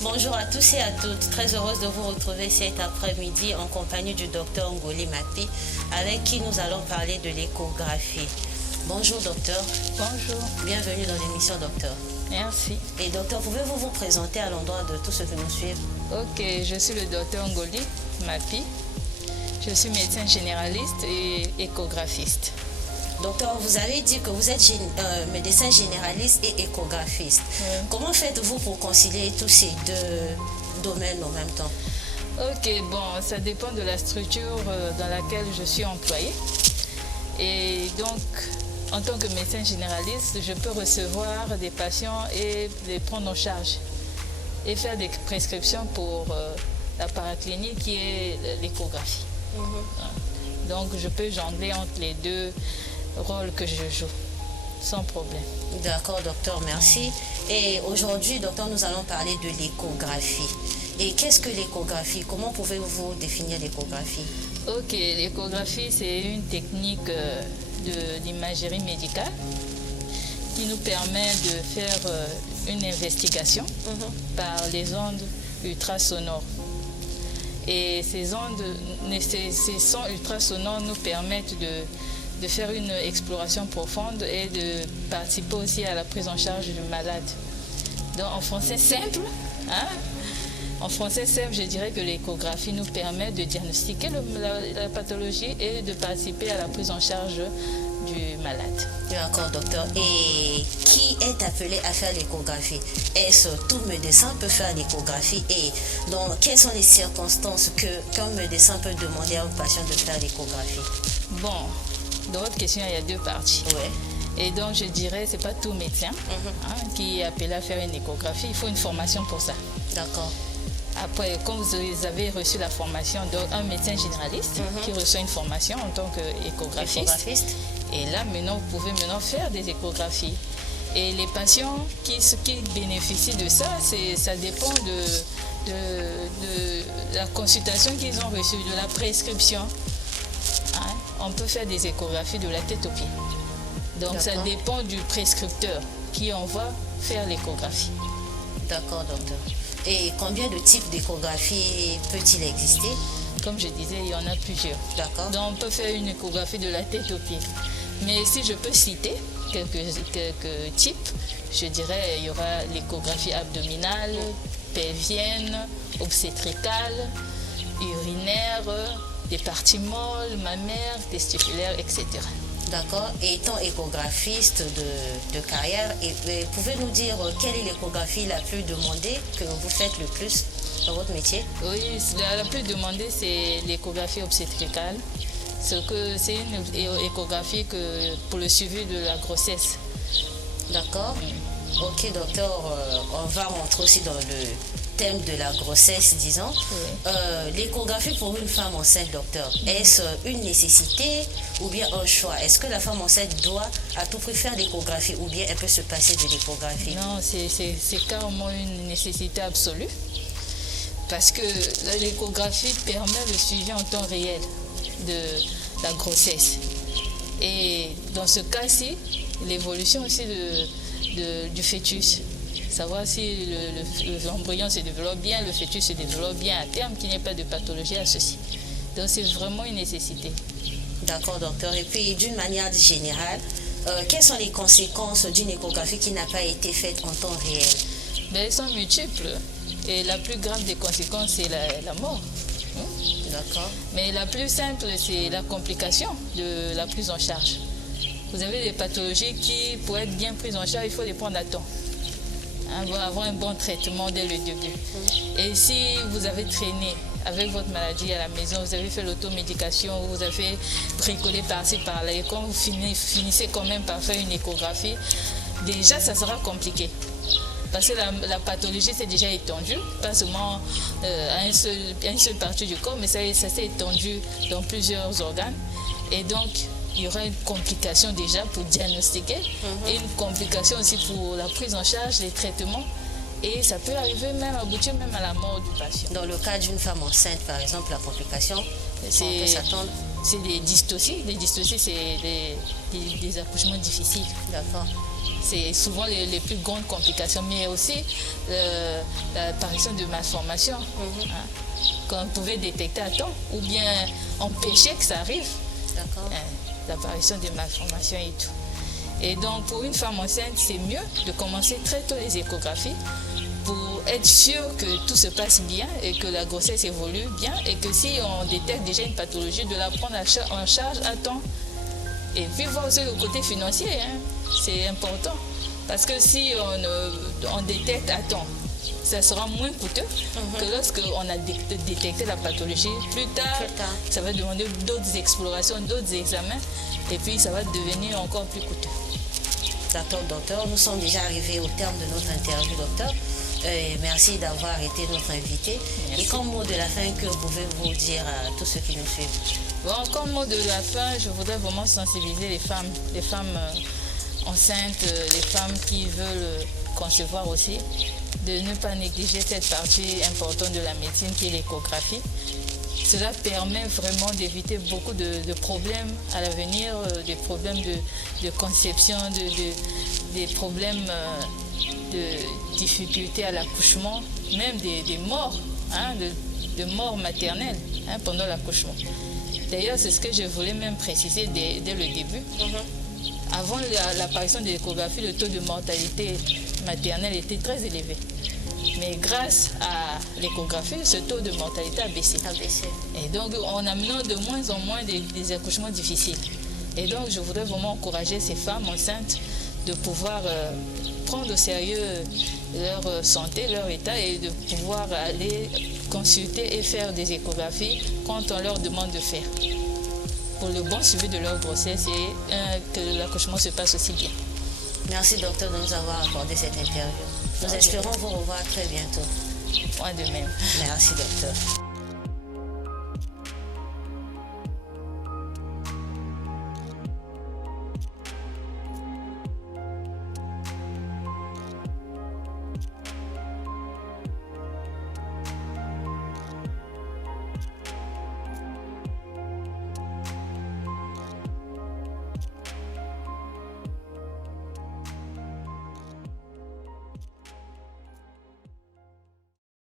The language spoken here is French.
Bonjour à tous et à toutes. Très heureuse de vous retrouver cet après-midi en compagnie du docteur Ngoli Mapi, avec qui nous allons parler de l'échographie. Bonjour docteur. Bonjour. Bienvenue dans l'émission docteur. Merci. Et docteur, pouvez-vous vous présenter à l'endroit de tous ceux qui nous suivent? Ok, je suis le docteur Ngoli Mapi. Je suis médecin généraliste et échographiste. Docteur, vous avez dit que vous êtes médecin généraliste et échographiste. Oui. Comment faites-vous pour concilier tous ces deux domaines en même temps? Ok, bon, ça dépend de la structure dans laquelle je suis employée. Et donc, en tant que médecin généraliste, je peux recevoir des patients et les prendre en charge et faire des prescriptions pour la paraclinique qui est l'échographie. Donc, je peux jongler entre les deux rôle que je joue, sans problème. D'accord, docteur, merci. Et aujourd'hui, docteur, nous allons parler de l'échographie. Et qu'est-ce que l'échographie? Comment pouvez-vous définir l'échographie? Ok, l'échographie, c'est une technique d'imagerie médicale qui nous permet de faire une investigation par les ondes ultrasonores. Et ces sons ultrasonores nous permettent de faire une exploration profonde et de participer aussi à la prise en charge du malade. Donc en français simple, je dirais que l'échographie nous permet de diagnostiquer la pathologie et de participer à la prise en charge du malade. D'accord, docteur. Et qui est appelé à faire l'échographie? Est-ce tout médecin peut faire l'échographie? Et donc, quelles sont les circonstances qu'un médecin peut demander à un patient de faire l'échographie? Bon, dans votre question, il y a deux parties. Oui. Et donc, je dirais, ce n'est pas tout médecin qui est appelé à faire une échographie. Il faut une formation pour ça. D'accord. Après, quand vous avez reçu la formation d'un médecin généraliste qui reçoit une formation en tant qu'échographiste, et là, maintenant, vous pouvez faire des échographies. Et les patients qui bénéficient de ça, ça dépend de la consultation qu'ils ont reçue, de la prescription. On peut faire des échographies de la tête aux pieds. Donc, ça dépend du prescripteur qui envoie faire l'échographie. D'accord, docteur. Et combien de types d'échographie peut-il exister? Comme je disais, il y en a plusieurs. D'accord. Donc, on peut faire une échographie de la tête aux pieds. Mais si je peux citer quelques types, je dirais il y aura l'échographie abdominale, pelvienne, obstétricale, urinaire, des parties molles, mammaires, testiculaires, etc. D'accord. Et étant échographiste de carrière, pouvez-nous dire quelle est l'échographie la plus demandée que vous faites le plus dans votre métier? Oui, la plus demandée, c'est l'échographie obstétricale. C'est une échographie pour le suivi de la grossesse. D'accord. Ok, docteur, on va rentrer aussi dans le thème de la grossesse, disons. Oui. L'échographie pour une femme enceinte, docteur, est-ce une nécessité ou bien un choix? Est-ce que la femme enceinte doit à tout prix faire l'échographie ou bien elle peut se passer de l'échographie? Non, c'est carrément une nécessité absolue parce que l'échographie permet le suivi en temps réel de la grossesse. Et dans ce cas-ci, l'évolution aussi du fœtus. Savoir si l'embryon se développe bien, le fœtus se développe bien à terme, qu'il n'y ait pas de pathologie associée. Donc c'est vraiment une nécessité. D'accord, docteur. Et puis, d'une manière générale, quelles sont les conséquences d'une échographie qui n'a pas été faite en temps réel? Elles sont multiples. Et la plus grave des conséquences, c'est la mort. D'accord. Mais la plus simple, c'est la complication de la prise en charge. Vous avez des pathologies qui, pour être bien prises en charge, il faut les prendre à temps. Avoir un bon traitement dès le début. Et si vous avez traîné avec votre maladie à la maison, vous avez fait l'automédication, vous avez bricolé par-ci, par-là, et quand vous finissez quand même par faire une échographie, déjà ça sera compliqué. Parce que la pathologie s'est déjà étendue, pas seulement à une seule partie du corps, mais ça s'est étendu dans plusieurs organes. Et donc, il y aura une complication déjà pour diagnostiquer et une complication aussi pour la prise en charge, les traitements. Et ça peut arriver même, aboutir même à la mort du patient. Dans le cas d'une femme enceinte, par exemple, la complication, on peut s'attendre? C'est des dystocies. Les dystocies, c'est des accouchements difficiles. D'accord. C'est souvent les plus grandes complications, mais aussi l'apparition de malformations qu'on pouvait détecter à temps ou bien empêcher que ça arrive. D'accord. L'apparition de malformations et tout. Et donc, pour une femme enceinte, c'est mieux de commencer très tôt les échographies pour être sûr que tout se passe bien et que la grossesse évolue bien et que si on détecte déjà une pathologie, de la prendre en charge à temps. Et puis voir aussi le côté financier, c'est important. Parce que si on détecte à temps, ça sera moins coûteux que lorsqu'on a détecté la pathologie. Plus tard, ça va demander d'autres explorations, d'autres examens, et puis ça va devenir encore plus coûteux. D'accord, docteur. Nous sommes déjà arrivés au terme de notre interview, docteur. Merci d'avoir été notre invité. Merci. Et comme mot de la fin, que pouvez-vous dire à tous ceux qui nous suivent? Bon, comme mot de la fin, je voudrais vraiment sensibiliser les femmes enceintes, les femmes qui veulent concevoir aussi, de ne pas négliger cette partie importante de la médecine qui est l'échographie. Cela permet vraiment d'éviter beaucoup de problèmes à l'avenir, des problèmes de conception, des problèmes de difficultés à l'accouchement, même des morts, de morts maternelles pendant l'accouchement. D'ailleurs, c'est ce que je voulais même préciser dès le début. Avant l'apparition de l'échographie, le taux de mortalité maternelle était très élevé. Mais grâce à l'échographie, ce taux de mortalité a baissé. Et donc, en amenant de moins en moins des accouchements difficiles. Et donc, je voudrais vraiment encourager ces femmes enceintes de pouvoir prendre au sérieux leur santé, leur état et de pouvoir aller consulter et faire des échographies quand on leur demande de faire. Pour le bon suivi de leur grossesse et que l'accouchement se passe aussi bien. Merci docteur de nous avoir accordé cette interview. Nous espérons vous revoir très bientôt. Moi de même. Merci docteur.